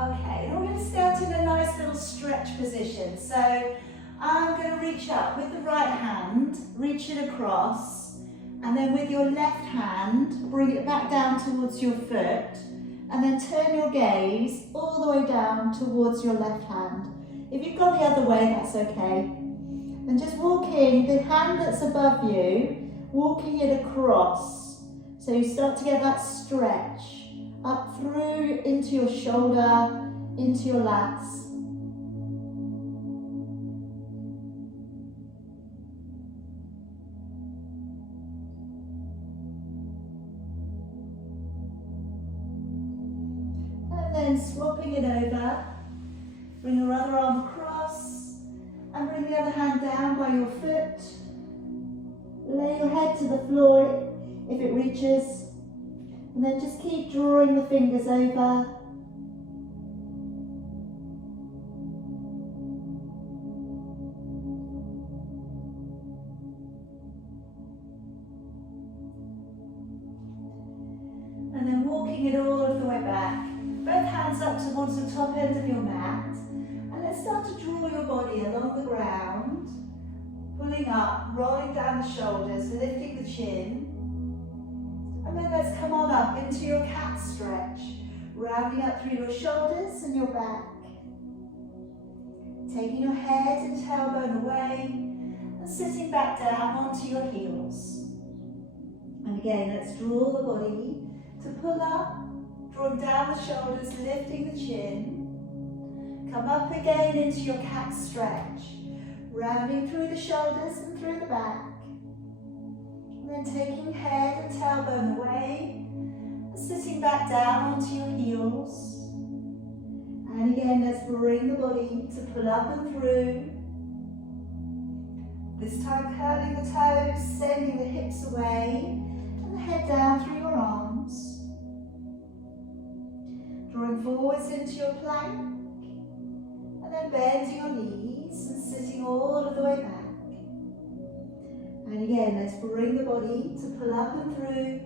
Okay, and we're going to start in a nice little stretch position. So I'm going to reach up with the right hand, reach it across, and then with your left hand, bring it back down towards your foot, and then turn your gaze all the way down towards your left hand. If you've gone the other way, that's okay. And just walking the hand that's above you, walking it across. So you start to get that stretch up through into your shoulder, into your lats. And then swapping it over, bring your other arm across and bring the other hand down by your foot. Lay your head to the floor if it reaches. And then just keep drawing the fingers over. And then walking it all of the way back. Both hands up towards the top end of your mat. And let's start to draw your body along the ground. Pulling up, rolling down the shoulders, lifting the chin. And then let's come on up into your cat stretch, rounding up through your shoulders and your back. Taking your head and tailbone away and sitting back down onto your heels. And again, let's draw the body to pull up, drawing down the shoulders, lifting the chin. Come up again into your cat stretch, rounding through the shoulders and through the back. Then taking head and tailbone away, and sitting back down onto your heels. And again, let's bring the body to pull up and through. This time curling the toes, sending the hips away, and the head down through your arms. Drawing forwards into your plank, and then bending your knees and sitting all of the way back. And again, let's bring the body to pull up and through.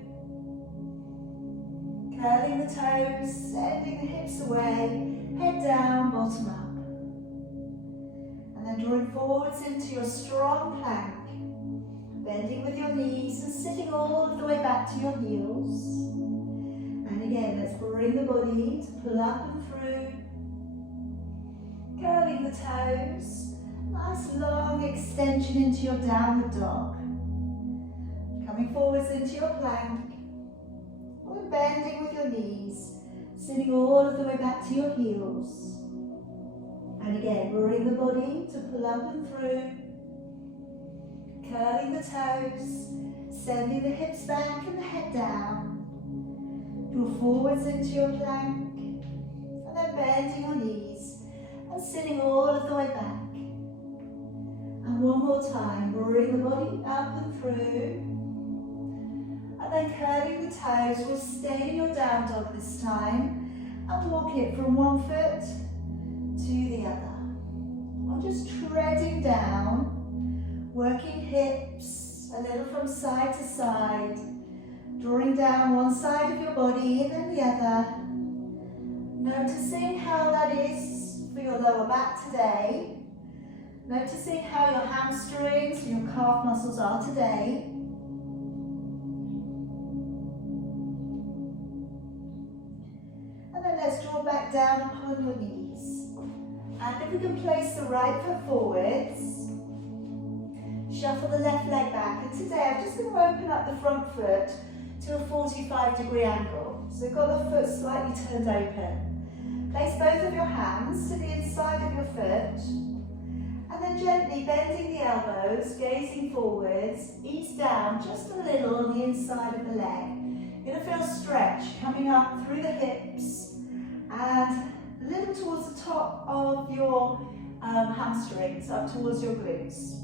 Curling the toes, sending the hips away, head down, bottom up. And then drawing forwards into your strong plank. Bending with your knees and sitting all of the way back to your heels. And again, let's bring the body to pull up and through. Curling the toes. Nice long extension into your downward dog. Coming forwards into your plank. And bending with your knees. Sitting all of the way back to your heels. And again, bring the body to pull up and through. Curling the toes. Sending the hips back and the head down. Draw forwards into your plank. And then bending your knees. And sitting all of the way back. And one more time, bring the body up and through. And then curling the toes, we'll stay in your down dog this time. And walk it from one foot to the other. I'm just treading down, working hips a little from side to side. Drawing down one side of your body and then the other. Noticing how that is for your lower back today. Noticing how your hamstrings and your calf muscles are today. And then let's draw back down upon your knees. And if we can place the right foot forwards, shuffle the left leg back. And today I'm just going to open up the front foot to a 45-degree angle. So you've got the foot slightly turned open. Place both of your hands to the inside of your foot. And then gently bending the elbows, gazing forwards, ease down just a little on the inside of the leg. You're going to feel stretch coming up through the hips and a little towards the top of your hamstrings, up towards your glutes.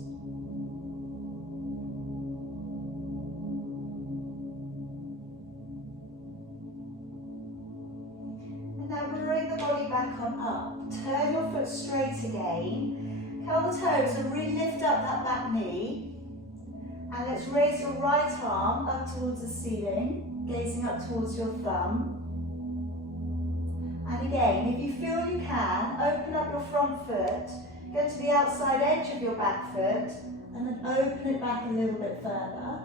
And now bring the body back on up. Turn your foot straight again. Curl the toes and really lift up that back knee. And let's raise your right arm up towards the ceiling, gazing up towards your thumb. And again, if you feel you can, open up your front foot, go to the outside edge of your back foot, and then open it back a little bit further.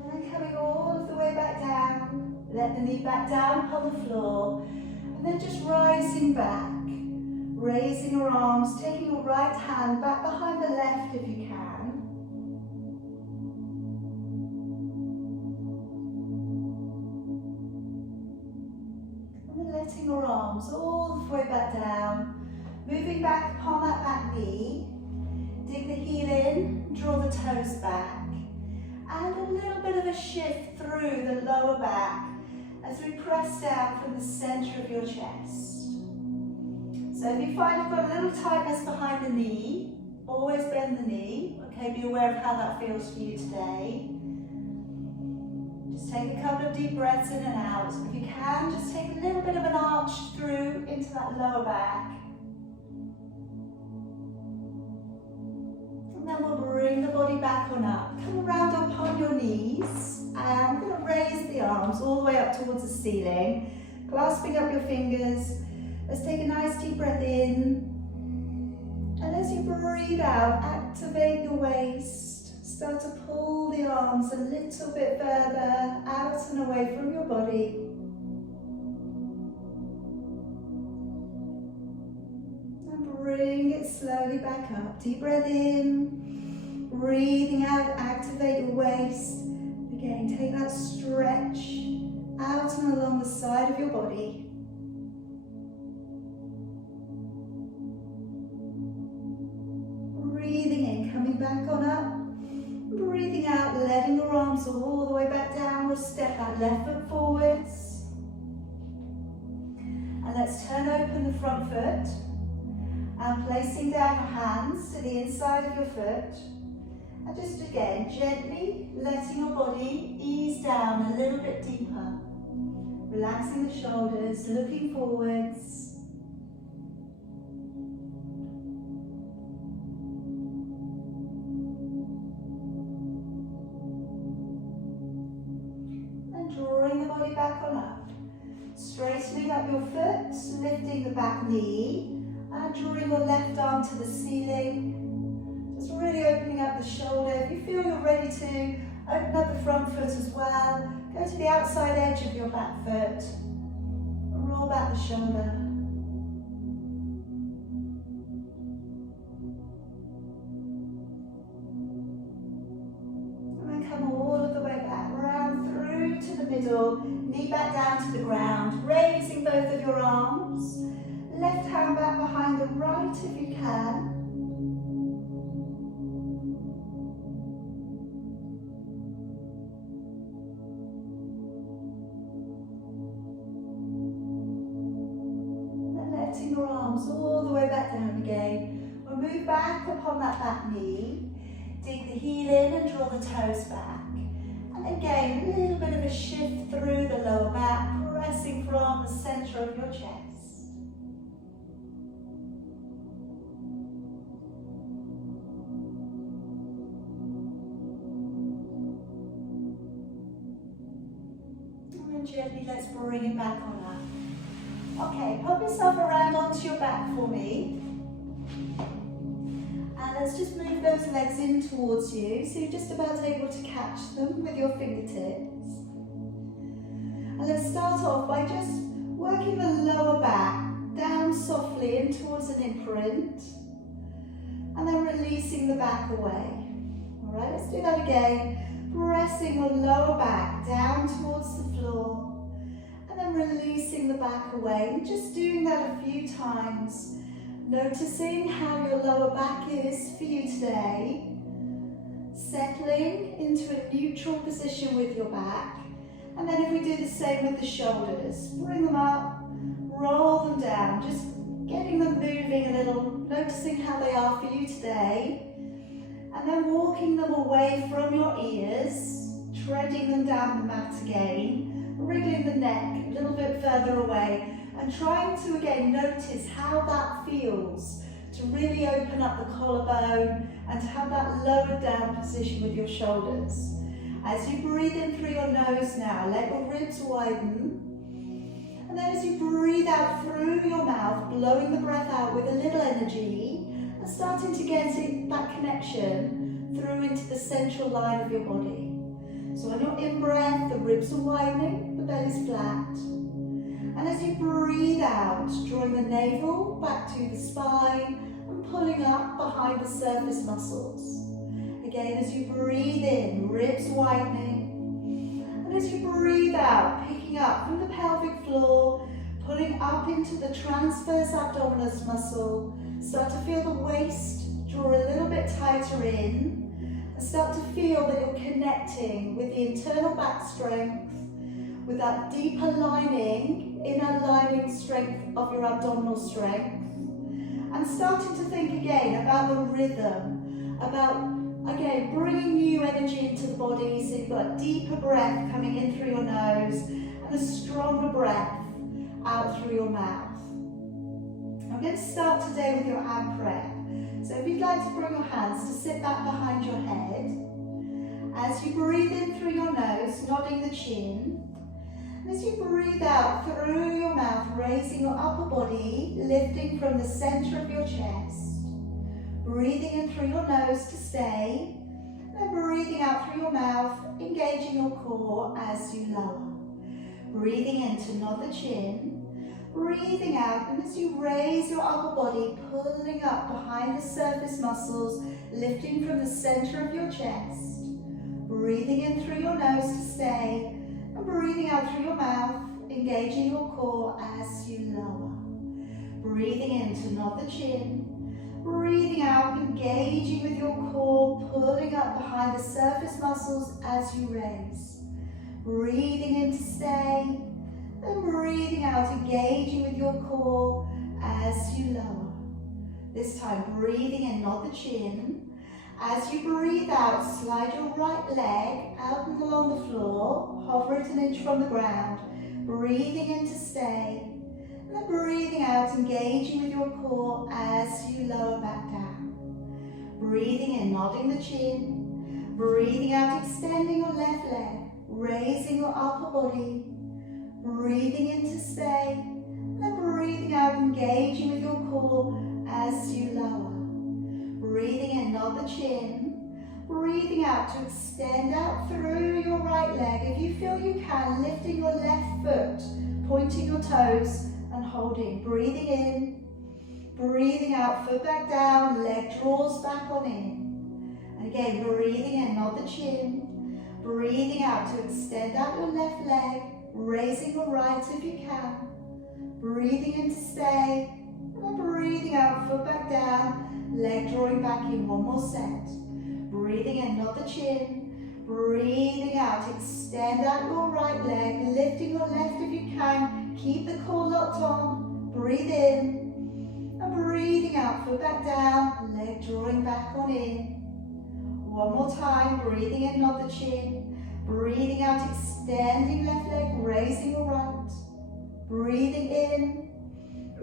And then coming all of the way back down, let the knee back down upon the floor, and then just rising back, raising your arms, taking your right hand back behind the left if you can. Letting your arms all the way back down, moving back upon that back knee, dig the heel in, draw the toes back, and a little bit of a shift through the lower back as we press down from the centre of your chest. So if you find you've got a little tightness behind the knee, always bend the knee. Okay, be aware of how that feels for you today. Just take a couple of deep breaths in and out. If you can, just take a little bit of an arch through into that lower back. And then we'll bring the body back on up. Come around upon your knees. And we're going to raise the arms all the way up towards the ceiling. Clasping up your fingers. Let's take a nice deep breath in. And as you breathe out, activate your waist. Start to pull the arms a little bit further out and away from your body. And bring it slowly back up. Deep breath in. Breathing out, activate your waist. Again, take that stretch out and along the side of your body. Breathing in, coming back on up. Breathing out, letting your arms all the way back down. We'll step that left foot forwards. And let's turn open the front foot. And placing down your hands to the inside of your foot. And just again, gently letting your body ease down a little bit deeper. Relaxing the shoulders, looking forwards. Drawing the body back on up. Straightening up your foot, lifting the back knee, and drawing your left arm to the ceiling. Just really opening up the shoulder. If you feel you're ready to, open up the front foot as well. Go to the outside edge of your back foot. Roll back the shoulder. Middle, knee back down to the ground, raising both of your arms, left hand back behind the right if you can. And letting your arms all the way back down again. We'll move back upon that back knee, dig the heel in and draw the toes back. Again, a little bit of a shift through the lower back, pressing from the centre of your chest. And then gently, let's bring it back on up. Okay, pop yourself around onto your back for me. Let's just move those legs in towards you so you're just about able to catch them with your fingertips. And let's start off by just working the lower back down softly in towards an imprint and then releasing the back away. Alright, let's do that again. Pressing the lower back down towards the floor and then releasing the back away. And just doing that a few times. Noticing how your lower back is for you today. Settling into a neutral position with your back. And then if we do the same with the shoulders, bring them up, roll them down, just getting them moving a little, noticing how they are for you today. And then walking them away from your ears, treading them down the mat again, wriggling the neck a little bit further away. And trying to again notice how that feels to really open up the collarbone and to have that lowered down position with your shoulders. As you breathe in through your nose now, let your ribs widen. And then as you breathe out through your mouth, blowing the breath out with a little energy, and starting to get that connection through into the central line of your body. So on your in-breath, the ribs are widening, the belly's flat. And as you breathe out, drawing the navel back to the spine and pulling up behind the surface muscles. Again, as you breathe in, ribs widening. And as you breathe out, picking up from the pelvic floor, pulling up into the transverse abdominis muscle. Start to feel the waist draw a little bit tighter in. And start to feel that you're connecting with the internal back strength, with that deeper lining, inner lining strength of your abdominal strength. And starting to think again about the rhythm, about, again, bringing new energy into the body. So you've got a deeper breath coming in through your nose and a stronger breath out through your mouth. I'm going to start today with your ab prep. So if you'd like to bring your hands to sit back behind your head, as you breathe in through your nose, nodding the chin, and as you breathe out through your mouth, raising your upper body, lifting from the center of your chest, breathing in through your nose to stay, and then breathing out through your mouth, engaging your core as you lower. Breathing in to nod the chin, breathing out, and as you raise your upper body, pulling up behind the surface muscles, lifting from the center of your chest. Breathing in through your nose to stay, and breathing out through your mouth, engaging your core as you lower. Breathing in to nod the chin, breathing out, engaging with your core, pulling up behind the surface muscles as you raise. Breathing in to stay, and breathing out, engaging with your core as you lower. This time, breathing in, nod the chin. As you breathe out, slide your right leg out and along the floor, hover it an inch from the ground. Breathing in to stay, and then breathing out, engaging with your core as you lower back down. Breathing in, nodding the chin. Breathing out, extending your left leg, raising your upper body. Breathing in to stay, and then breathing out, engaging with your core as you lower. Breathing in, nod the chin. Breathing out to extend out through your right leg. If you feel you can, lifting your left foot, pointing your toes and holding. Breathing in, breathing out, foot back down, leg draws back on in. And again, breathing in, nod the chin. Breathing out to extend out your left leg, raising your right if you can. Breathing in to stay, and then breathing out, foot back down, leg drawing back in, one more set. Breathing in, nod the chin. Breathing out, extend out your right leg, lifting your left if you can. Keep the core locked on. Breathe in, and breathing out, foot back down, leg drawing back on in. One more time, breathing in, nod the chin. Breathing out, extending left leg, raising your right. Breathing in,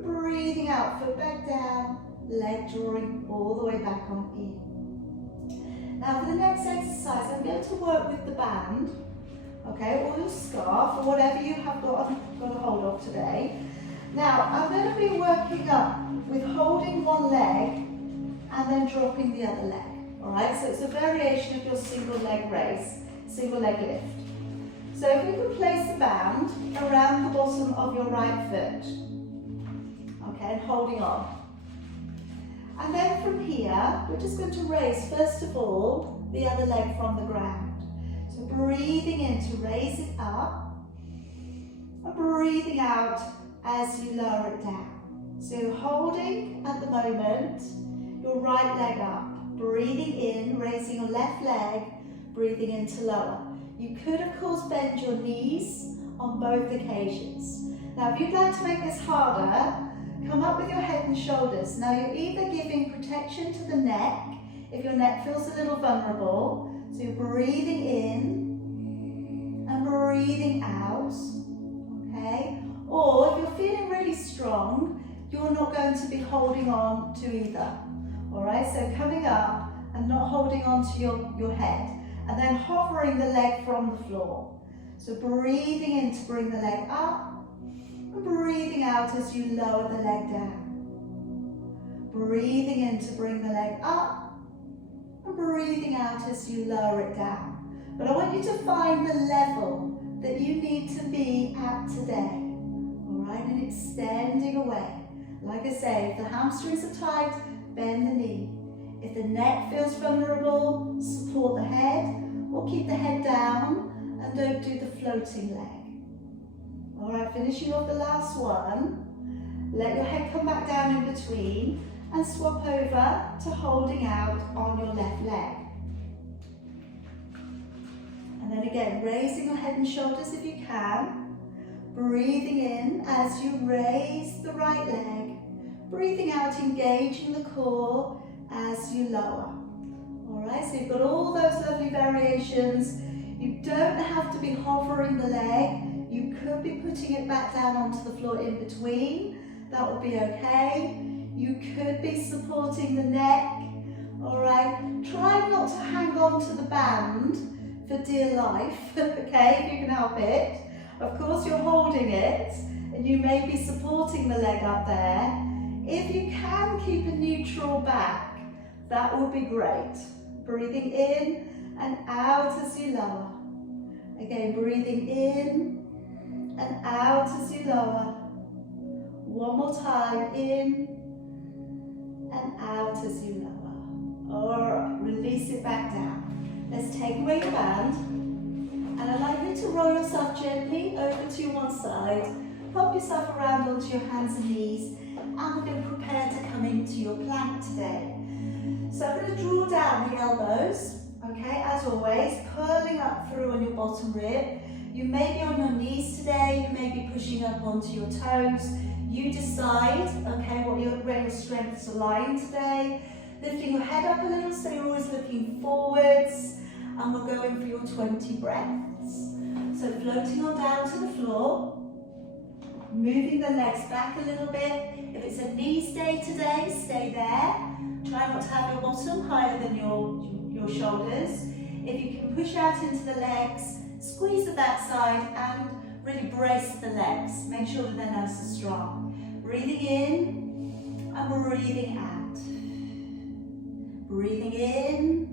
breathing out, foot back down, leg drawing all the way back on in. Now for the next exercise, I'm going to work with the band, okay, or your scarf, or whatever you have got a hold of today. Now I'm going to be working up with holding one leg and then dropping the other leg, all right? So it's a variation of your single leg raise, single leg lift. So if we could place the band around the bottom of your right foot, okay, and holding on. And then from here, we're just going to raise, first of all, the other leg from the ground. So breathing in to raise it up, and breathing out as you lower it down. So you're holding at the moment your right leg up, breathing in, raising your left leg, breathing in to lower. You could, of course, bend your knees on both occasions. Now, if you'd like to make this harder, come up with your head and shoulders. Now, you're either giving protection to the neck, if your neck feels a little vulnerable, so you're breathing in and breathing out, okay? Or if you're feeling really strong, you're not going to be holding on to either, all right? So coming up and not holding on to your head. and then hovering the leg from the floor. So breathing in to bring the leg up, and breathing out as you lower the leg down. Breathing in to bring the leg up, and breathing out as you lower it down. But I want you to find the level that you need to be at today. All right, and extending away. Like I say, if the hamstrings are tight, bend the knee. If the neck feels vulnerable, support the head, or keep the head down and don't do the floating leg. All right, finishing off the last one. Let your head come back down in between and swap over to holding out on your left leg. And then again, raising your head and shoulders if you can. Breathing in as you raise the right leg. Breathing out, engaging the core as you lower. All right, so you've got all those lovely variations. You don't have to be hovering the leg. You could be putting it back down onto the floor in between. That would be okay. You could be supporting the neck. All right, try not to hang on to the band for dear life, okay, if you can help it. Of course, you're holding it, and you may be supporting the leg up there. If you can keep a neutral back, that would be great. Breathing in and out as you lower. Again, breathing in and out as you lower. One more time, in and out as you lower. All right, release it back down. Let's take away your band. And I'd like you to roll yourself gently over to one side. Pop yourself around onto your hands and knees. And we're going to prepare to come into your plank today. So I'm going to draw down the elbows, okay, as always, curling up through on your bottom rib. You may be on your knees today, you may be pushing up onto your toes. You decide, okay, where your strengths are lying today. Lifting your head up a little so you're always looking forwards. And we're going for your 20 breaths. So floating on down to the floor. Moving the legs back a little bit. If it's a knees day today, stay there. Try not to have your bottom higher than your shoulders. If you can push out into the legs, squeeze the backside and really brace the legs. Make sure that they're nice and strong. Breathing in and breathing out. Breathing in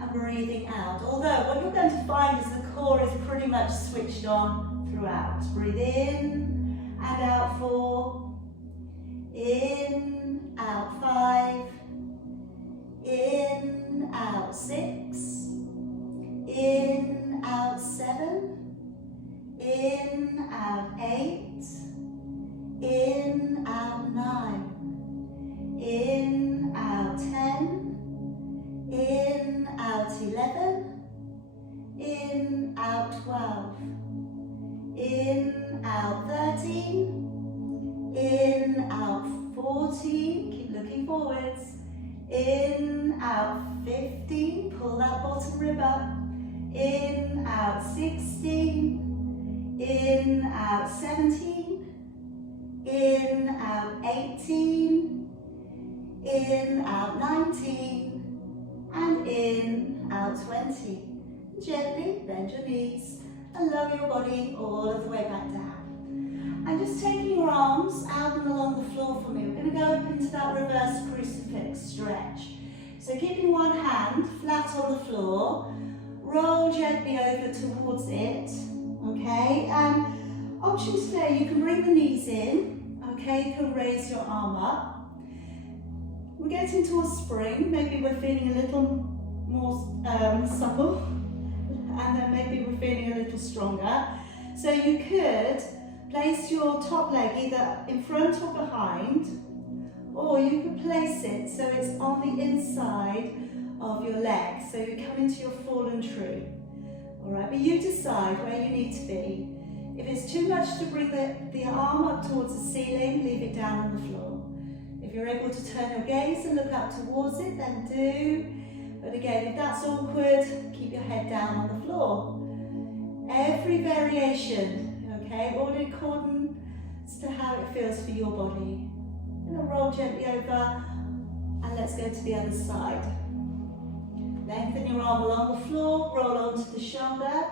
and breathing out. Although what you're going to find is the core is pretty much switched on throughout. Breathe in and out 4. In, out 5. In, out 6, in, out 7, in, out 8, in, out 9, in, out 10, in, out 11, in, out 12, in, out 13, in, out 14, keep looking forwards, in, out 15, pull that bottom rib up, in, out 16, in, out 17, in, out 18, in, out 19, and in, out 20. Gently bend your knees and lower your body all of the way back down. And just taking your arms out and along the floor for me. We're going to go up into that reverse crucifix stretch. So keeping one hand flat on the floor, roll gently over towards it, okay? And options today, you can bring the knees in, okay? You can raise your arm up. We're getting to a spring, maybe we're feeling a little more supple, and then maybe we're feeling a little stronger. So you could place your top leg either in front or behind, or you could place it so it's on the inside of your leg, so you come into your fallen tree. All right, but you decide where you need to be. If it's too much to bring the arm up towards the ceiling, leave it down on the floor. If you're able to turn your gaze and look up towards it, then do. But again, if that's awkward, keep your head down on the floor. Every variation, okay, all in accordance to how it feels for your body. I'm going to roll gently over and let's go to the other side. Lengthen your arm along the floor, roll onto the shoulder,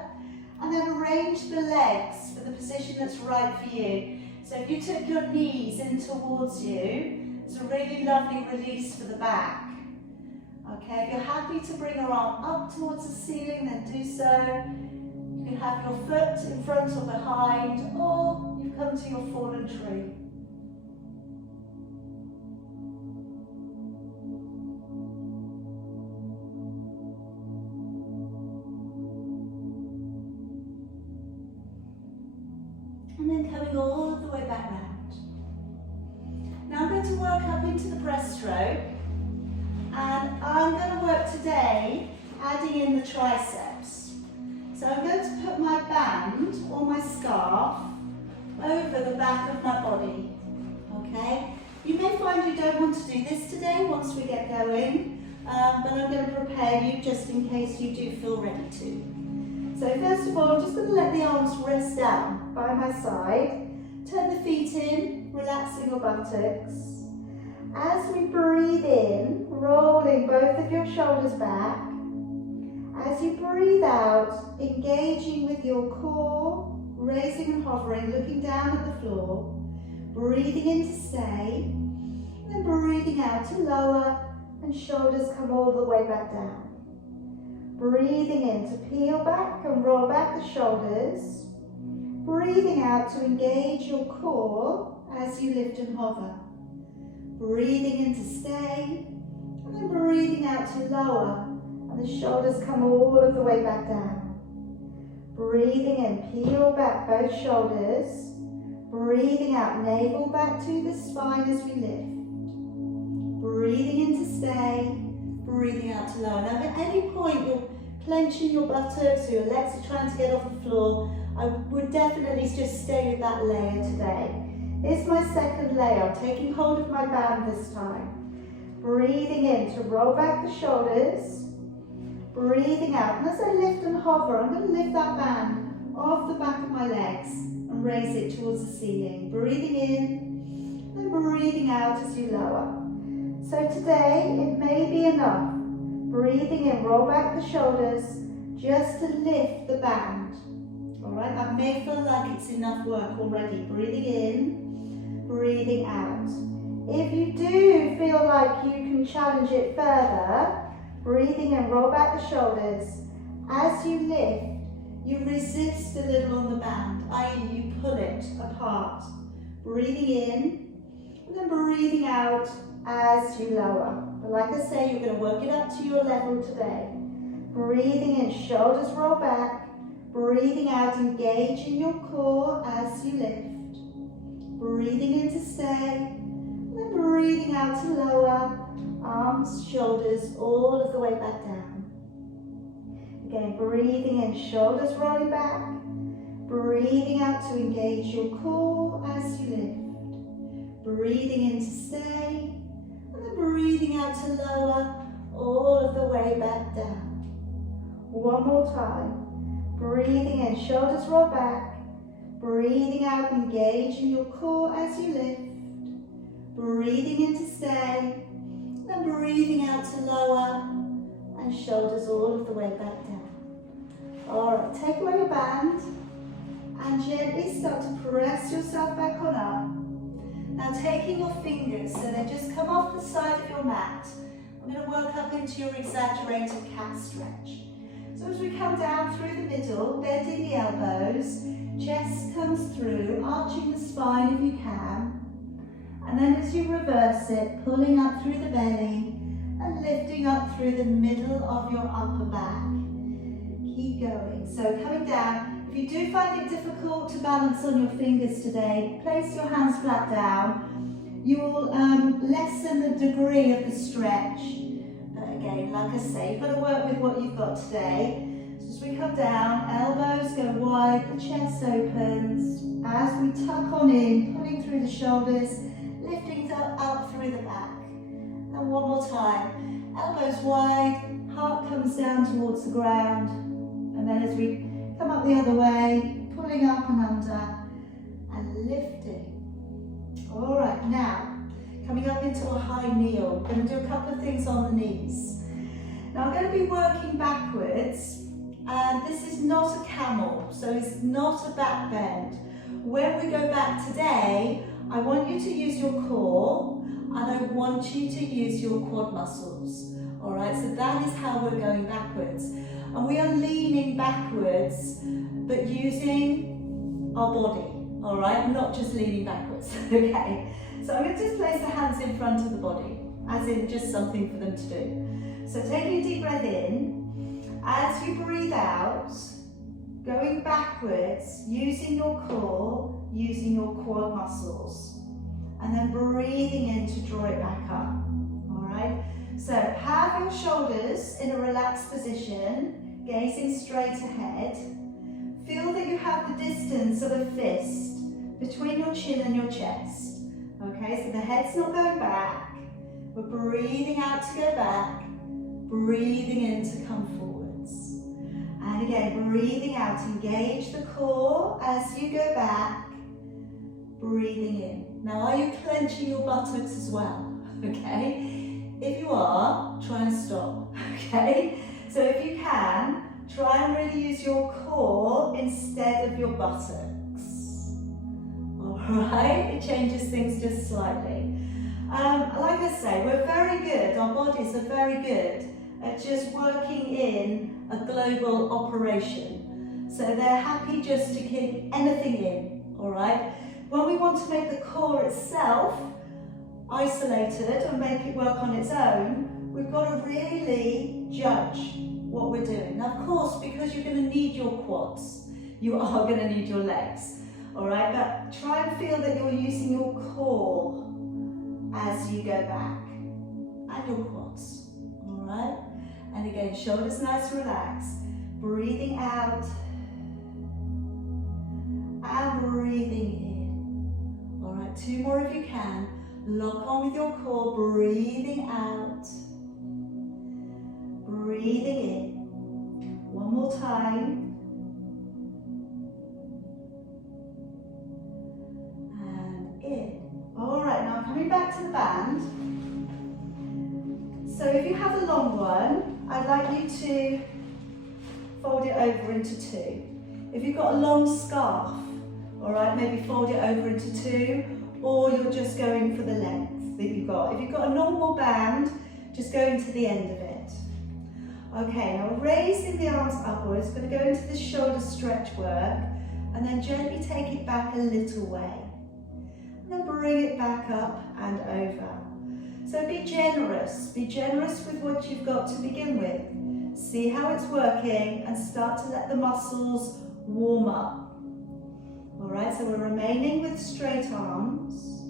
and then arrange the legs for the position that's right for you. So if you took your knees in towards you, it's a really lovely release for the back. Okay, if you're happy to bring your arm up towards the ceiling, then do so. You can have your foot in front or behind, or you come to your fallen tree. And then coming all the way back round. Now I'm going to work up into the breaststroke, and I'm going to work today adding in the triceps. So I'm going to put my band or my scarf over the back of my body. Okay? You may find you don't want to do this today once we get going, but I'm going to prepare you just in case you do feel ready to. So first of all, I'm just going to let the arms rest down by my side. Turn the feet in, relaxing your buttocks. As we breathe in, rolling both of your shoulders back. As you breathe out, engaging with your core, raising and hovering, looking down at the floor. Breathing in to stay, and then breathing out to lower, and shoulders come all the way back down. Breathing in to peel back and roll back the shoulders. Breathing out to engage your core as you lift and hover. Breathing in to stay, and then breathing out to lower, and the shoulders come all of the way back down. Breathing in, peel back both shoulders. Breathing out, navel back to the spine as we lift. Breathing in to stay. Breathing out to lower. Now, if at any point you're clenching your buttocks or your legs are trying to get off the floor, I would definitely just stay with that layer today. Here's my second layer, taking hold of my band this time. Breathing in to roll back the shoulders. Breathing out, and as I lift and hover, I'm going to lift that band off the back of my legs and raise it towards the ceiling. Breathing in, and breathing out as you lower. So today, it may be enough. Breathing in, roll back the shoulders, just to lift the band. Alright, that may feel like it's enough work already. Breathing in, breathing out. If you do feel like you can challenge it further, breathing in, roll back the shoulders. As you lift, you resist a little on the band, i.e. you pull it apart. Breathing in, and then breathing out as you lower. But like I say, you're going to work it up to your level today. Breathing in, shoulders roll back. Breathing out, engaging your core as you lift. Breathing in to stay. And then breathing out to lower. Arms, shoulders, all of the way back down. Again, breathing in, shoulders rolling back. Breathing out to engage your core as you lift. Breathing in to stay. Breathing out to lower, all of the way back down. One more time. Breathing in, shoulders roll back. Breathing out, engaging your core as you lift. Breathing in to stay. Then breathing out to lower, and shoulders all of the way back down. Alright, take away your band, and gently start to press yourself back on up. Now taking your fingers, so they just come off the side of your mat. I'm going to work up into your exaggerated cat stretch. So as we come down through the middle, bending the elbows, chest comes through, arching the spine if you can. And then as you reverse it, pulling up through the belly and lifting up through the middle of your upper back. Keep going. So coming down. If you do find it difficult to balance on your fingers today, place your hands flat down. You will lessen the degree of the stretch. But again, like I say, you've got to work with what you've got today. So as we come down, elbows go wide, the chest opens. As we tuck on in, pulling through the shoulders, lifting up through the back. And one more time. Elbows wide, heart comes down towards the ground. And then as we come up the other way, pulling up and under, and lifting. All right, now, coming up into a high kneel. We're going to do a couple of things on the knees. Now I'm going to be working backwards, and this is not a camel, so it's not a back bend. When we go back today, I want you to use your core, and I want you to use your quad muscles. All right, so that is how we're going backwards. And we are leaning backwards, but using our body, all right? Not just leaning backwards, okay? So I'm going to just place the hands in front of the body, as in just something for them to do. So taking a deep breath in, as you breathe out, going backwards, using your core, using your quad muscles, and then breathing in to draw it back up, all right? So have your shoulders in a relaxed position, gazing straight ahead. Feel that you have the distance of a fist between your chin and your chest. Okay, so the head's not going back. We're breathing out to go back, breathing in to come forwards. And again, breathing out, engage the core as you go back, breathing in. Now, are you clenching your buttocks as well? Okay. If you are, try and stop, okay? So if you can, try and really use your core instead of your buttocks. All right, it changes things just slightly. Like I say, we're very good, our bodies are very good at just working in a global operation. So they're happy just to keep anything in, all right? When we want to make the core itself isolated and make it work on its own, we've got to really judge what we're doing. Now, of course, because you're going to need your quads, you are going to need your legs, all right? But try and feel that you're using your core as you go back, and your quads, all right? And again, shoulders nice and relaxed, breathing out and breathing in. All right, 2 more if you can. Lock on with your core, breathing out, breathing in. 1 more time. And in. All right, now coming back to the band. So if you have a long one, I'd like you to fold it over into 2. If you've got a long scarf, all right, maybe fold it over into 2, or you're just going for the length that you've got. If you've got a normal band, just going to the end of it. Okay, now raising the arms upwards, going to go into the shoulder stretch work, and then gently take it back a little way. And then bring it back up and over. So be generous with what you've got to begin with. See how it's working and start to let the muscles warm up. All right, so we're remaining with straight arms,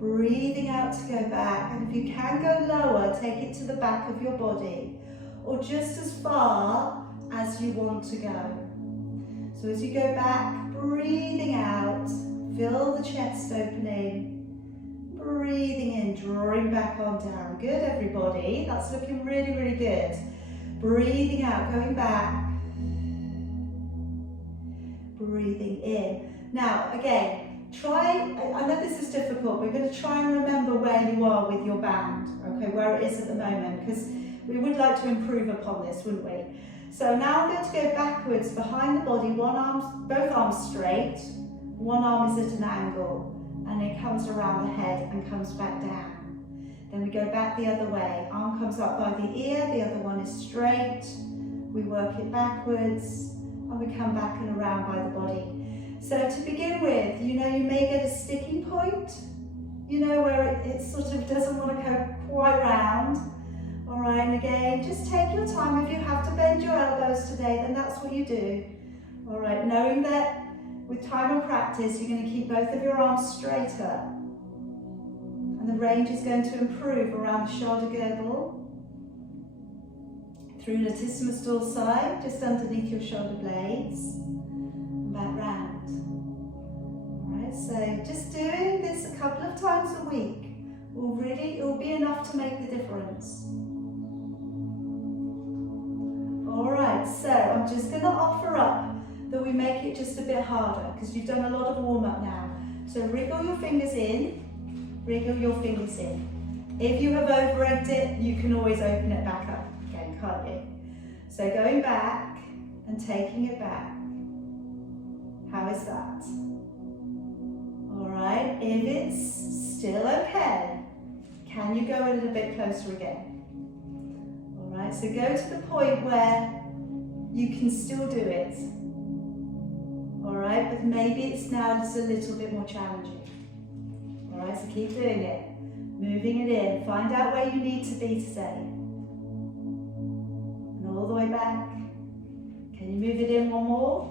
breathing out to go back, and if you can go lower, take it to the back of your body, or just as far as you want to go. So as you go back, breathing out, feel the chest opening, breathing in, drawing back on down. Good, everybody, that's looking really, really good. Breathing out, going back, breathing in. Now, again, I know this is difficult, we're going to try and remember where you are with your band, okay, where it is at the moment, because we would like to improve upon this, wouldn't we? So now I'm going to go backwards behind the body, both arms straight, one arm is at an angle, and it comes around the head and comes back down. Then we go back the other way, arm comes up by the ear, the other one is straight, we work it backwards, and we come back and around by the body. So to begin with, you know, you may get a sticking point, you know, where it sort of doesn't want to go quite round. All right, and again, just take your time. If you have to bend your elbows today, then that's what you do. All right, knowing that with time and practice, you're going to keep both of your arms straighter. And the range is going to improve around the shoulder girdle, through latissimus dorsi, just underneath your shoulder blades, and back round. Alright, so just doing this a couple of times a week it will be enough to make the difference. Alright, so I'm just going to offer up that we make it just a bit harder, because you've done a lot of warm-up now. So wriggle your fingers in, wriggle your fingers in. If you have over-egged it, you can always open it back up again, can't you? So going back and taking it back. How is that? All right, if it's still okay, can you go a little bit closer again? All right, so go to the point where you can still do it. All right, but maybe it's now just a little bit more challenging. All right, so keep doing it. Moving it in. Find out where you need to be today. And all the way back. Can you move it in one more?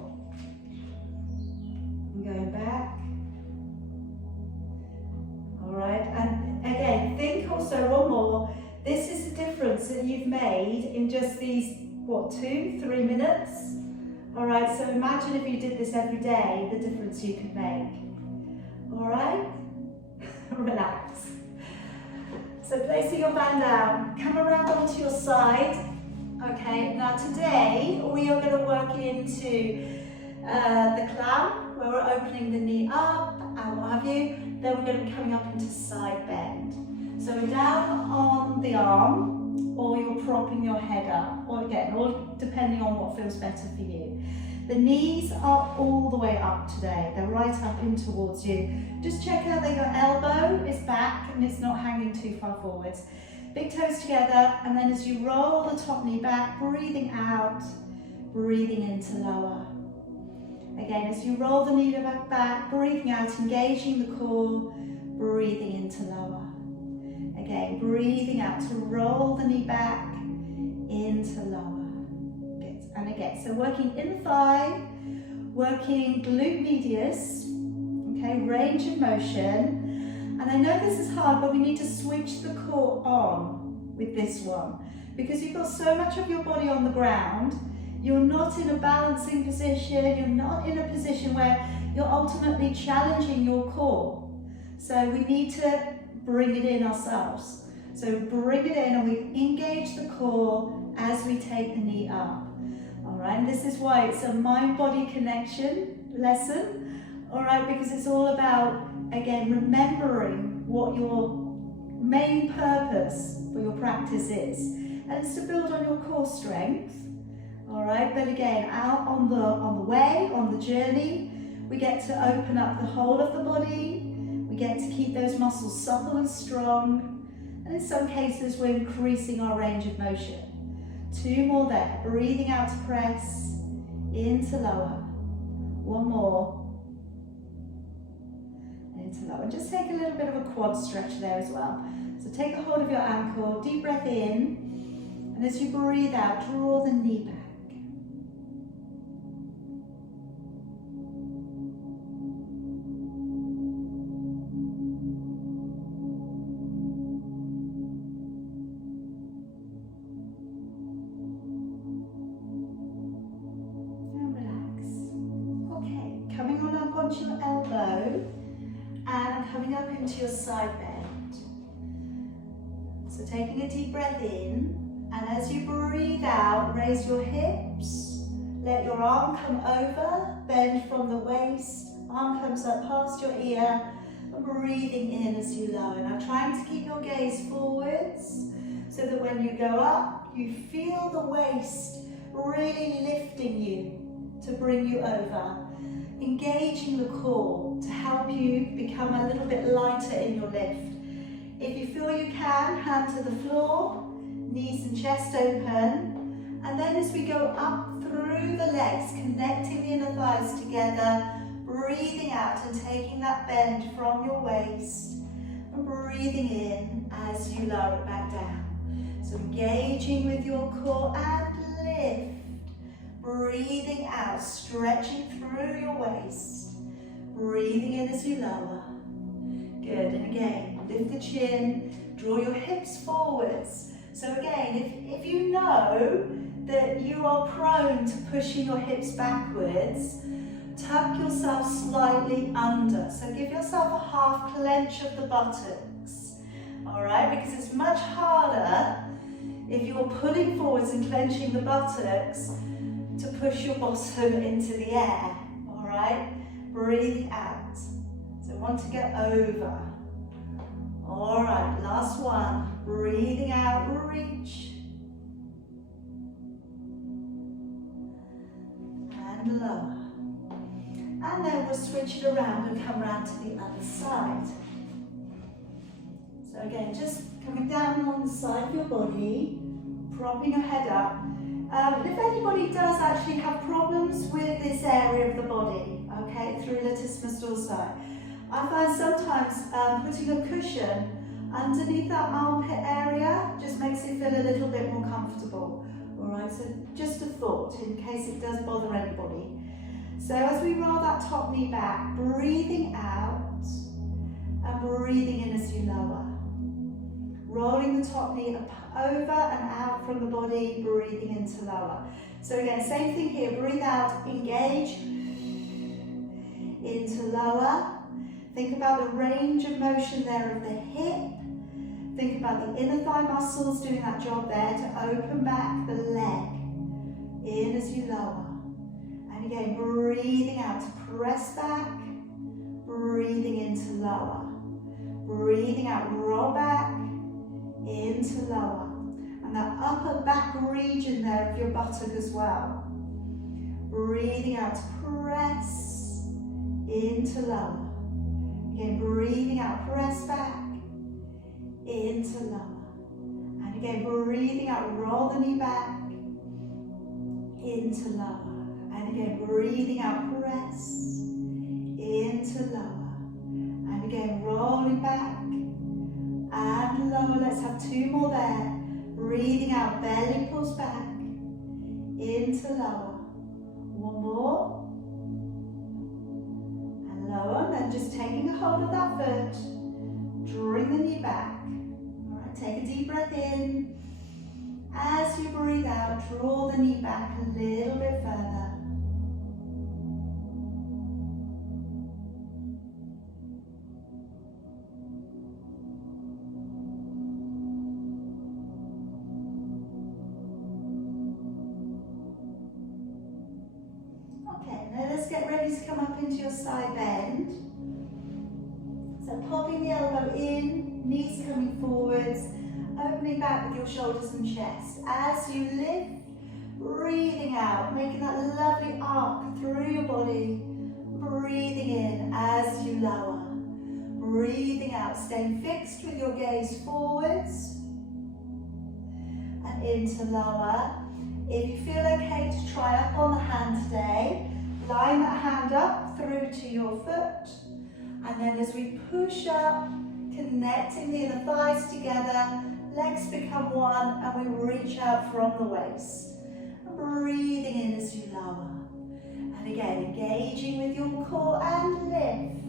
And going back. All right, and again, think also one more. This is the difference that you've made in just these, what, 2-3 minutes? All right, so imagine if you did this every day, the difference you could make. All right? Relax. So placing your band down, come around onto your side. Okay, now today we are going to work into the clam, where we're opening the knee up and what have you. Then we're going to be coming up into side bend. So we're down on the arm, or you're propping your head up, or again, all depending on what feels better for you. The knees are all the way up today. They're right up in towards you. Just check out that your elbow is back and it's not hanging too far forwards. Big toes together, and then as you roll the top knee back, breathing out, breathing into lower. Again, as you roll the knee back, breathing out, engaging the core, breathing into lower. Again, breathing out to roll the knee back into lower. Good. And again, so working in the thigh, working glute medius, okay, range of motion. And I know this is hard, but we need to switch the core on with this one. Because you've got so much of your body on the ground, you're not in a balancing position, you're not in a position where you're ultimately challenging your core. So we need to bring it in ourselves. So bring it in and we engage the core as we take the knee up. All right, and this is why it's a mind-body connection lesson. All right, because it's all about, again, remembering what your main purpose for your practice is. And it's to build on your core strength. All right, but again, out on the way, on the journey, we get to open up the whole of the body. We get to keep those muscles supple and strong. And in some cases, we're increasing our range of motion. 2 more there. Breathing out to press, into lower. 1 more. Into lower. And just take a little bit of a quad stretch there as well. So take a hold of your ankle, deep breath in. And as you breathe out, draw the knee back. Onto your elbow and coming up into your side bend. So taking a deep breath in, and as you breathe out, raise your hips, let your arm come over, bend from the waist, arm comes up past your ear, and breathing in as you lower. Now trying to keep your gaze forwards so that when you go up, you feel the waist really lifting you to bring you over. Engaging the core to help you become a little bit lighter in your lift. If you feel you can, hand to the floor, knees and chest open, and then as we go up through the legs, connecting the inner thighs together, breathing out and taking that bend from your waist, and breathing in as you lower it back down. So engaging with your core and lift. Breathing out, stretching through your waist. Breathing in as you lower. Good, and again, lift the chin, draw your hips forwards. So again, if you know that you are prone to pushing your hips backwards, tuck yourself slightly under. So give yourself a half clench of the buttocks. All right, because it's much harder if you're pulling forwards and clenching the buttocks to push your bottom into the air, all right? Breathing out. So want to get over. All right, last one. Breathing out, reach. and lower. And then we'll switch it around and come around to the other side. So again, just coming down along the side of your body, propping your head up. If anybody does actually have problems with this area of the body, okay, through latissimus dorsi, I find sometimes putting a cushion underneath that armpit area just makes it feel a little bit more comfortable. Alright, so just a thought in case it does bother anybody. So as we roll that top knee back, breathing out and breathing in as you lower. Rolling the top knee up, over and out from the body, breathing into lower. So again, same thing here, breathe out, engage, into lower. Think about the range of motion there of the hip. Think about the inner thigh muscles doing that job there to open back the leg. In as you lower. And again, breathing out to press back, breathing into lower. Breathing out, roll back, into lower. And that upper back region there of your buttock as well. Breathing out to press, into lower. Again, breathing out, press back, into lower. And again, breathing out, roll the knee back, into lower. And again, breathing out, press, into lower. And again, rolling back, and lower. Let's have two more there. Breathing out, belly pulls back, into lower. One more. Lower, and then just taking a hold of that foot, drawing the knee back. All right, take a deep breath in. As you breathe out, draw the knee back a little bit further. Get ready to come up into your side bend. So popping the elbow in, knees coming forwards, opening back with your shoulders and chest. As you lift, breathing out, making that lovely arc through your body. Breathing in as you lower. Breathing out, staying fixed with your gaze forwards and into lower. If you feel okay to try up on the hand today, line that hand up through to your foot, and then as we push up, connecting the inner thighs together, legs become one, and we reach out from the waist. Breathing in as you lower. And again, engaging with your core and lift.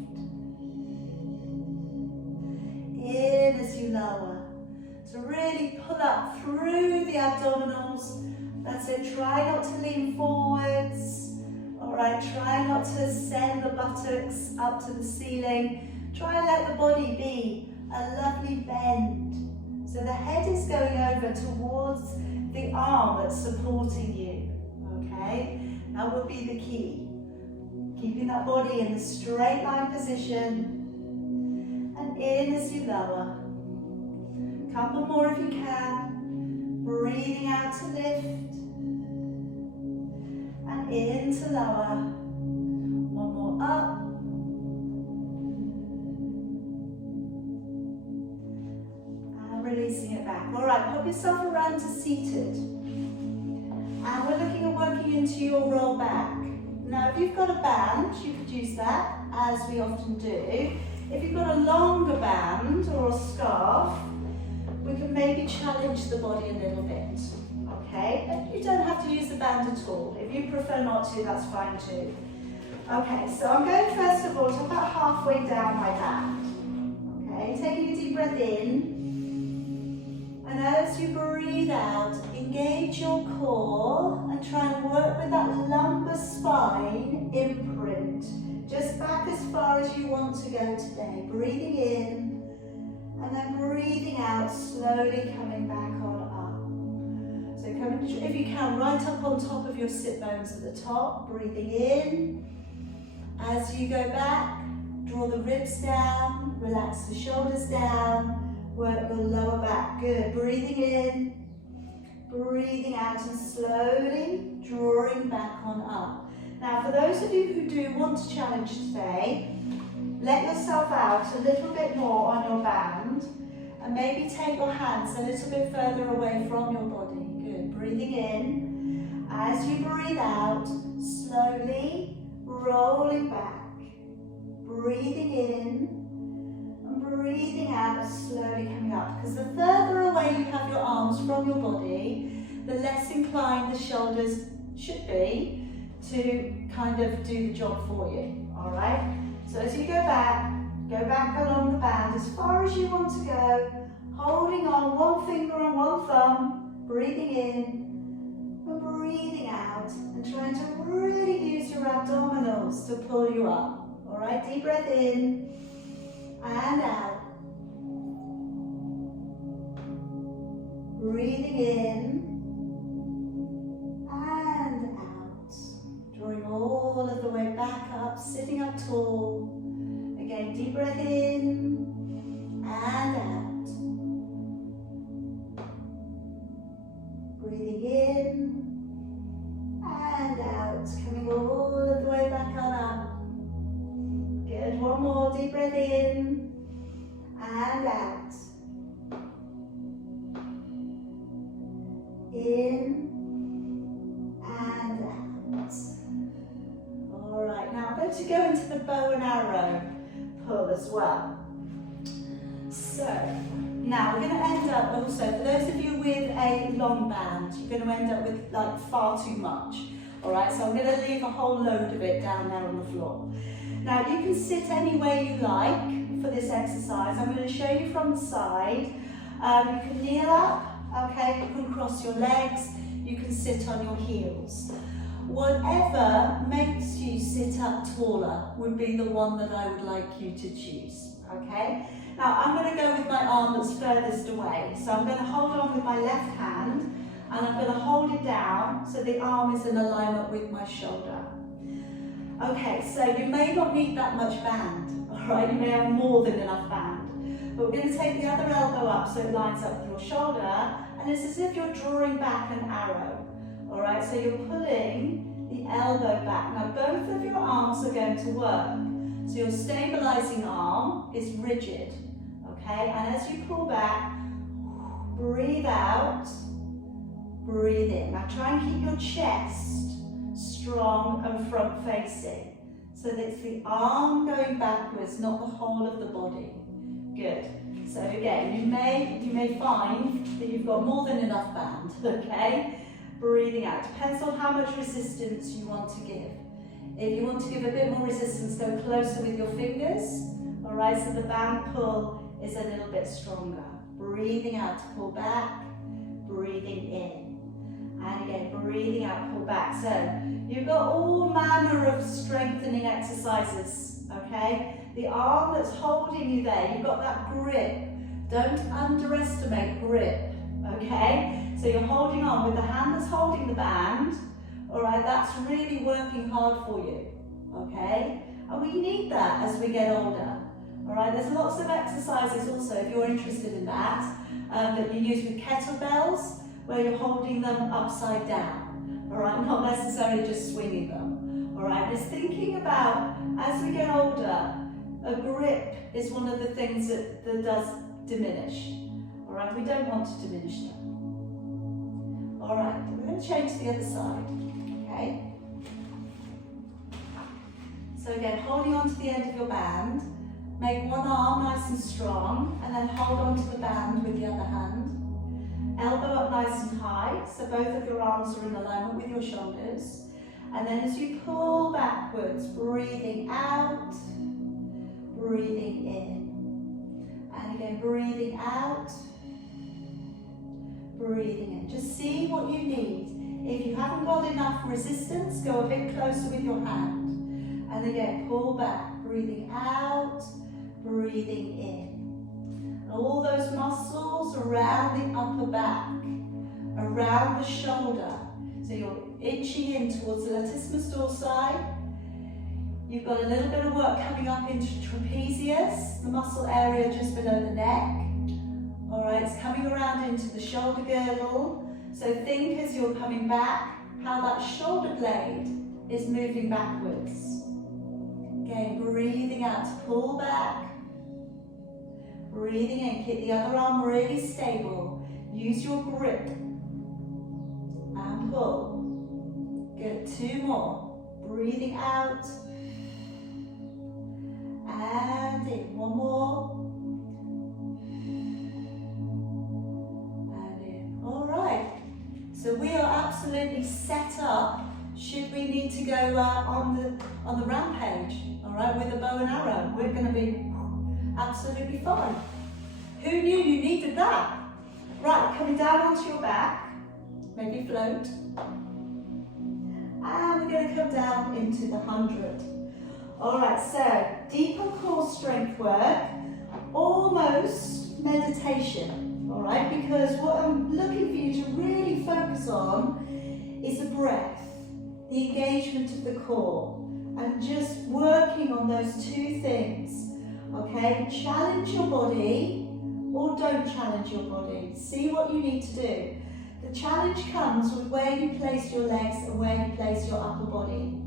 In as you lower. So really pull up through the abdominals. That's it, try not to lean forwards. Alright, try not to send the buttocks up to the ceiling. Try and let the body be a lovely bend. So the head is going over towards the arm that's supporting you. Okay, that will be the key. Keeping that body in the straight line position. And in as you lower. Couple more if you can. Breathing out to lift. And into lower. One more up. And releasing it back. Alright, pop yourself around to seated. And we're looking at working into your roll back. Now if you've got a band, you could use that, as we often do. If you've got a longer band or a scarf, we can maybe challenge the body a little bit. Okay, and you don't have to use the band at all. If you prefer not to, that's fine too. Okay, so I'm going first of all to about halfway down my band. Okay, taking a deep breath in. And as you breathe out, engage your core and try and work with that lumbar spine imprint. Just back as far as you want to go today. Breathing in and then breathing out, slowly coming back on up. So coming, if you can, right up on top of your sit bones at the top. Breathing in. As you go back, draw the ribs down, relax the shoulders down. Work the lower back, good. Breathing in, breathing out and slowly drawing back on up. Now for those of you who do want to challenge today, let yourself out a little bit more on your band and maybe take your hands a little bit further away from your body. Good, breathing in. As you breathe out, slowly rolling back. Breathing in and breathing out, slowly coming up. Because the further away you have your arms from your body, the less inclined the shoulders should be to kind of do the job for you, all right? So as you go back along the band as far as you want to go, holding on one finger and one thumb, breathing in and breathing out, and trying to really use your abdominals to pull you up. All right, deep breath in and out. Breathing in and out. Drawing all of the way back up, sitting up tall. Again, deep breath in and out. Breathing in and out. Coming all of the way back on up. Good, one more, deep breath in and out. In and out. All right, now I'm going to go into the bow and arrow pull as well. So, now we're going to end up also, for those of you with a long band, you're going to end up with like far too much. All right, so I'm going to leave a whole load of it down there on the floor. Now you can sit any way you like for this exercise. I'm going to show you from the side. You can kneel up, okay, you can cross your legs, you can sit on your heels. Whatever makes you sit up taller would be the one that I would like you to choose, okay? Now I'm going to go with my arm that's furthest away. So I'm going to hold on with my left hand and I'm going to hold it down so the arm is in alignment with my shoulder. Okay, so you may not need that much band, all right? You may have more than enough band. But we're going to take the other elbow up so it lines up with your shoulder, and it's as if you're drawing back an arrow, all right? So you're pulling the elbow back. Now both of your arms are going to work. So your stabilizing arm is rigid, okay? And as you pull back, breathe out, breathe in. Now try and keep your chest strong and front facing, so that it's the arm going backwards, not the whole of the body. Good. So again, you may find that you've got more than enough band, okay? Breathing out. Depends on how much resistance you want to give. If you want to give a bit more resistance, go closer with your fingers, all right? So the band pull is a little bit stronger. Breathing out to pull back, breathing in. And again, breathing out, pull back. So you've got all manner of strengthening exercises, okay? The arm that's holding you there, you've got that grip. Don't underestimate grip, okay? So you're holding on with the hand that's holding the band, all right? That's really working hard for you, okay? And we need that as we get older, all right? There's lots of exercises also, if you're interested in that, that you use with kettlebells, where you're holding them upside down, all right? Not necessarily just swinging them, all right? Just thinking about, as we get older, a grip is one of the things that does diminish, all right? We don't want to diminish them. All right, we're going to change to the other side, okay? So again, holding on to the end of your band, make one arm nice and strong, and then hold on to the band with the other hand. Elbow up nice and high, so both of your arms are in alignment with your shoulders. And then as you pull backwards, breathing out, breathing in. And again, breathing out, breathing in. Just see what you need. If you haven't got enough resistance, go a bit closer with your hand. And again, pull back, breathing out, breathing in. All those muscles around the upper back, around the shoulder. So you're inching in towards the latissimus dorsi. You've got a little bit of work coming up into trapezius, the muscle area just below the neck. All right, it's coming around into the shoulder girdle. So think as you're coming back, how that shoulder blade is moving backwards. Again, breathing out to pull back. Breathing in, keep the other arm really stable. Use your grip. And pull. Good, 2 more. Breathing out. And in, 1 more. And in, all right. So we are absolutely set up should we need to go on the rampage, all right, with a bow and arrow. We're going to be absolutely fine. Who knew you needed that? Right, coming down onto your back, maybe float. And we're going to come down into the 100. All right, so deeper core strength work, almost meditation, all right, because what I'm looking for you to really focus on is the breath, the engagement of the core, and just working on those 2 things, okay? Challenge your body or don't challenge your body. See what you need to do. The challenge comes with where you place your legs and where you place your upper body.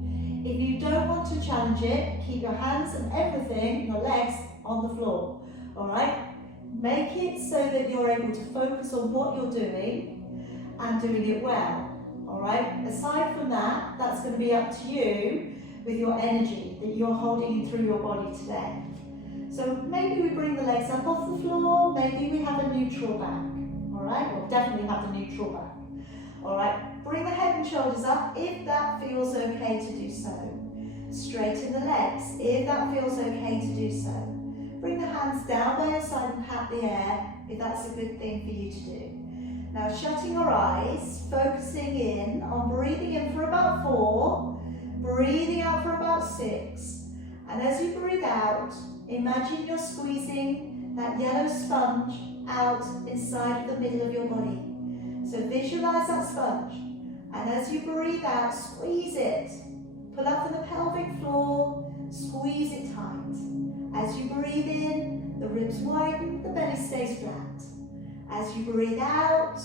If you don't want to challenge it, keep your hands and everything, your legs, on the floor, all right? Make it so that you're able to focus on what you're doing and doing it well, all right? Aside from that, that's going to be up to you with your energy that you're holding through your body today. So maybe we bring the legs up off the floor, maybe we have a neutral back, all right? We'll definitely have the neutral back, all right? Bring the head and shoulders up if that feels okay to do so. Straighten the legs if that feels okay to do so. Bring the hands down by your side and pat the air if that's a good thing for you to do. Now shutting your eyes, focusing in on breathing in for about 4, breathing out for about 6, and as you breathe out, imagine you're squeezing that yellow sponge out inside of the middle of your body. So visualize that sponge, and as you breathe out, squeeze it. Pull up from the pelvic floor, squeeze it tight. As you breathe in, the ribs widen, the belly stays flat. As you breathe out,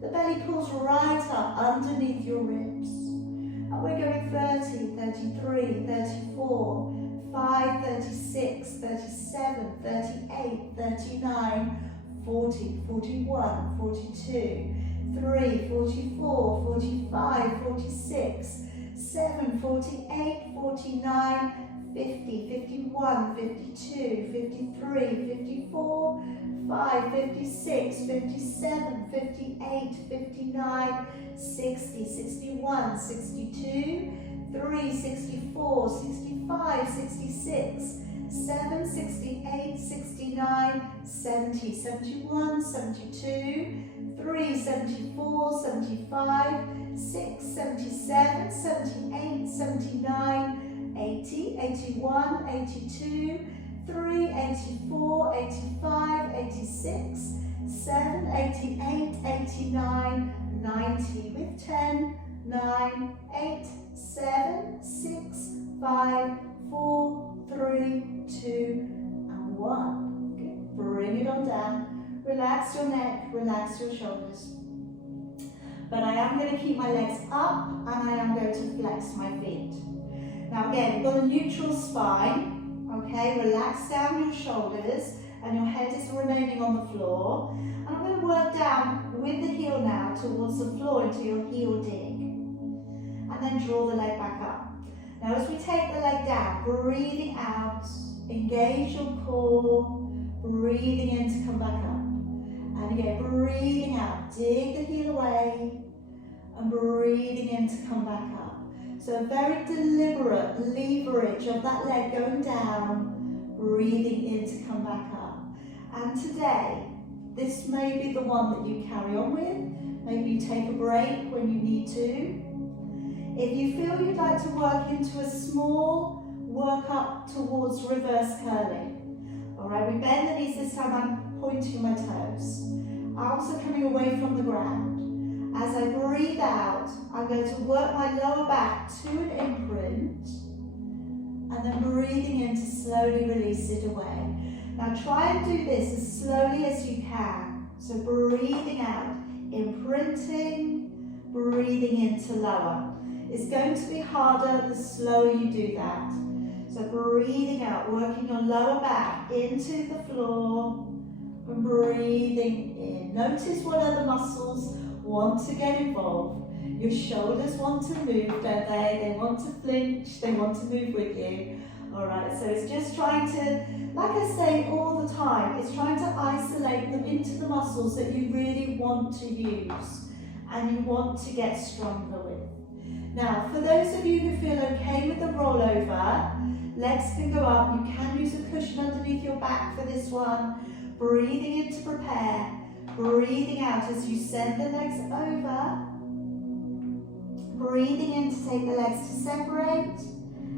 the belly pulls right up underneath your ribs. And we're going 30, 33, 34, 5, 36, 37, 38, 39, 40, 41, 42, 3, 44, 45, 46, 7, 48, 49, 50, 51, 52, 53, 54, 5, 56, 57, 58, 59, 60, 61, 62, 3, 64, 65, 66, 7, 68, 69, 70, 71, 72, 3, 74, 75, 6, 77, 78, 79, 80, 81, 82, 3, 84, 85, 86, 7, 88, 89, 90 with 10, 9, 8, 7, 6, 5, 4, 3, 2, and 1. Good. Bring it on down. Relax your neck, relax your shoulders. But I am going to keep my legs up and I am going to flex my feet. Now again, you've got a neutral spine, okay? Relax down your shoulders and your head is remaining on the floor. And I'm going to work down with the heel now towards the floor into your heel dig. And then draw the leg back up. Now as we take the leg down, breathing out, engage your core, breathing in to come back up. And again, breathing out, dig the heel away, and breathing in to come back up. So a very deliberate leverage of that leg going down, breathing in to come back up. And today, this may be the one that you carry on with. Maybe you take a break when you need to. If you feel you'd like to work into a small work up towards reverse curling. All right, we bend the knees this time, I'm pointing my toes. Arms are coming away from the ground. As I breathe out, I'm going to work my lower back to an imprint, and then breathing in to slowly release it away. Now try and do this as slowly as you can. So breathing out, imprinting, breathing into lower. It's going to be harder the slower you do that. So breathing out, working your lower back into the floor, and breathing in. Notice what other muscles want to get involved. Your shoulders want to move, don't they? They want to flinch, they want to move with you. Alright, so it's just trying to, like I say all the time, it's trying to isolate them into the muscles that you really want to use and you want to get stronger with. Now, for those of you who feel okay with the rollover, legs can go up. You can use a cushion underneath your back for this one. Breathing in to prepare. Breathing out as you send the legs over. Breathing in to take the legs to separate.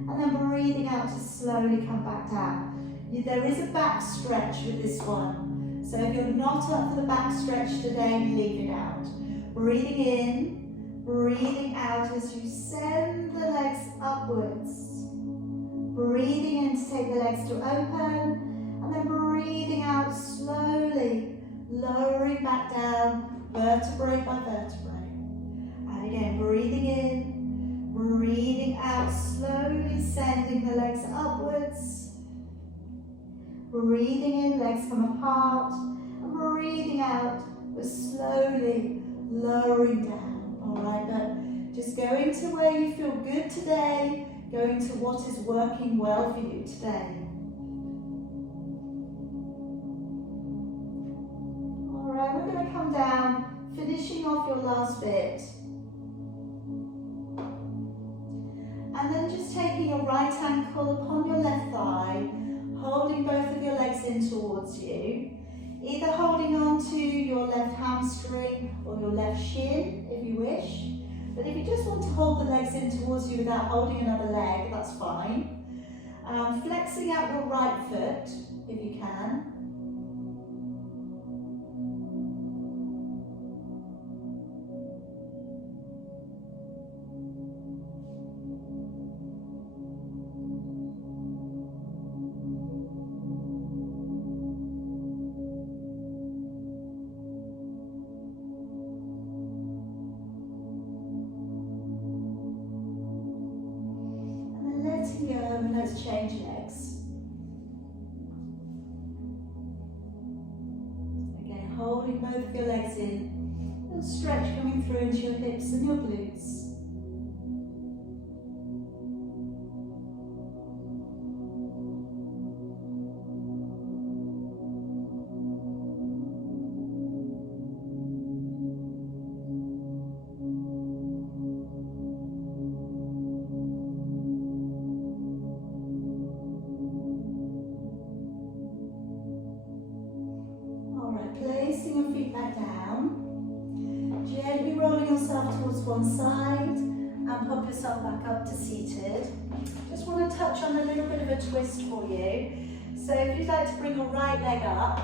And then breathing out to slowly come back down. There is a back stretch with this one. So if you're not up for the back stretch today, leave it out. Breathing in, breathing out as you send the legs upwards. Breathing in to take the legs to open, and then breathing out slowly, lowering back down, vertebrae by vertebrae. And again, breathing in, breathing out, slowly sending the legs upwards. Breathing in, legs come apart, and breathing out, but slowly lowering down. Alright, but just going to where you feel good today, going to what is working well for you today. Alright, we're going to come down, finishing off your last bit. And then just taking your right ankle upon your left thigh, holding both of your legs in towards you, either holding on to your left hamstring or your left shin if you wish. But if you just want to hold the legs in towards you without holding another leg, that's fine. Flexing out your right foot if you can. And let's change legs. Again, holding both of your legs in, a little stretch coming through into your hips and your glutes. Placing your feet back down, gently rolling yourself towards one side and pop yourself back up to seated. Just want to touch on a little bit of a twist for you. So if you'd like to bring your right leg up,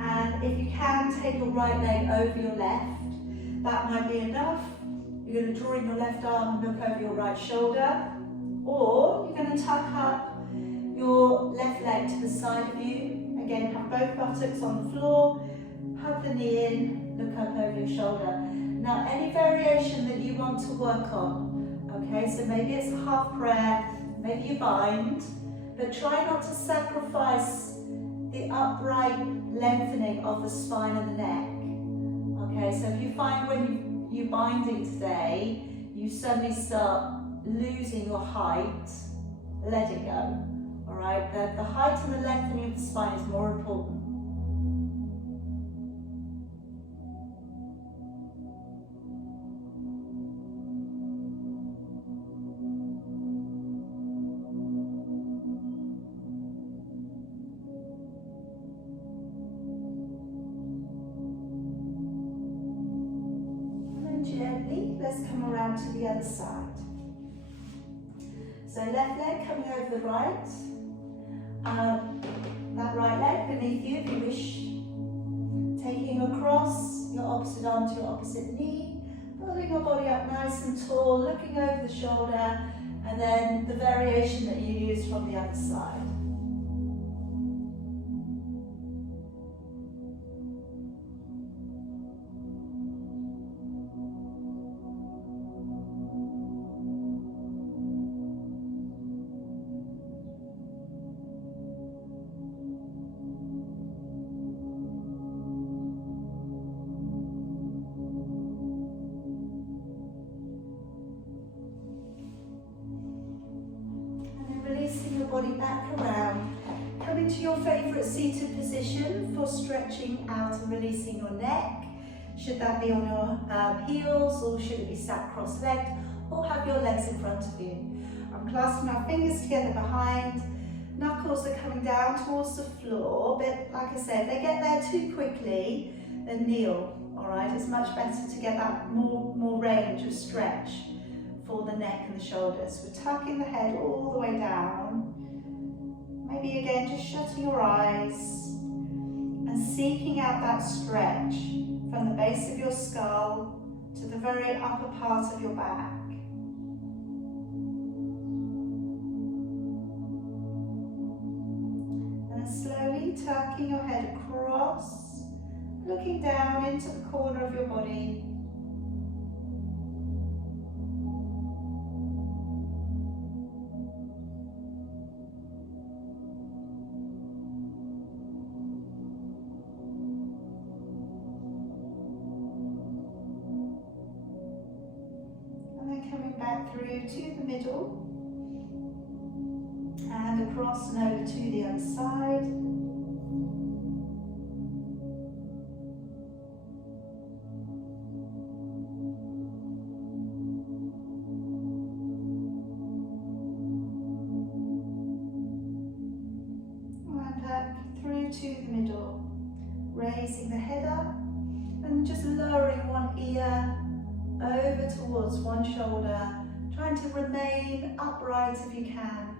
and if you can take your right leg over your left, that might be enough. You're going to draw in your left arm and look over your right shoulder, or you're going to tuck up your left leg to the side of you. Again, have both buttocks on the floor, hug the knee in, look up over your shoulder. Now, any variation that you want to work on, okay, so maybe it's a half prayer, maybe you bind, but try not to sacrifice the upright lengthening of the spine and the neck. Okay, so if you find when you're binding today, you suddenly start losing your height, let it go. Alright, the height and the lengthening of the spine is more important. And then gently, let's come around to the other side. So left leg coming over the right. That right leg beneath you if you wish. Taking across your opposite arm to your opposite knee. Building your body up nice and tall, looking over the shoulder, and then the variation that you use from the other side. back around. Come into your favourite seated position for stretching out and releasing your neck. Should that be on your heels, or should it be sat cross-legged, or have your legs in front of you? I'm clasping my fingers together behind. Knuckles are coming down towards the floor, but like I said, if they get there too quickly, then kneel, all right? It's much better to get that more range of stretch for the neck and the shoulders. We're tucking the head all the way down. Maybe again, just shutting your eyes and seeking out that stretch from the base of your skull to the very upper part of your back. Slowly tucking your head across, looking down into the corner of your body. And then coming back through to the middle. And across and over to the other side. And back through to the middle. Raising the head up and just lowering one ear over towards one shoulder, trying to remain upright if you can.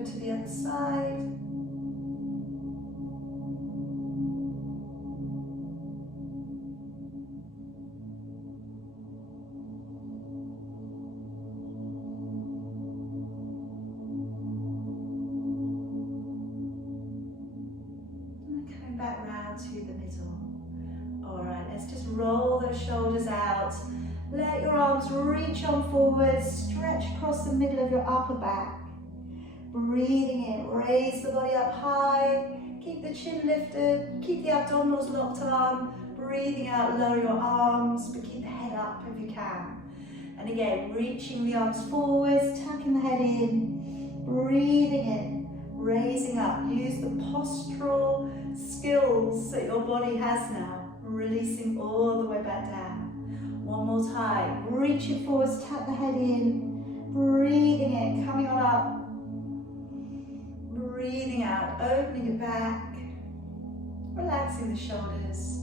To the other side. And coming back round to the middle. All right, let's just roll those shoulders out. Let your arms reach on forward, stretch across the middle of your upper back. Breathing in, raise the body up high, keep the chin lifted, keep the abdominals locked on. Breathing out, lower your arms, but keep the head up if you can. And again, reaching the arms forwards, tucking the head in, breathing in, raising up. Use the postural skills that your body has now, releasing all the way back down. One more time, reaching forwards, tuck the head in, breathing in, coming on up. Breathing out, opening it back, relaxing the shoulders.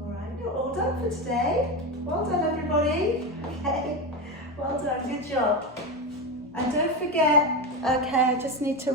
All right, you're all done for today. Well done, everybody. Okay, well done, good job. And don't forget, okay, I just need to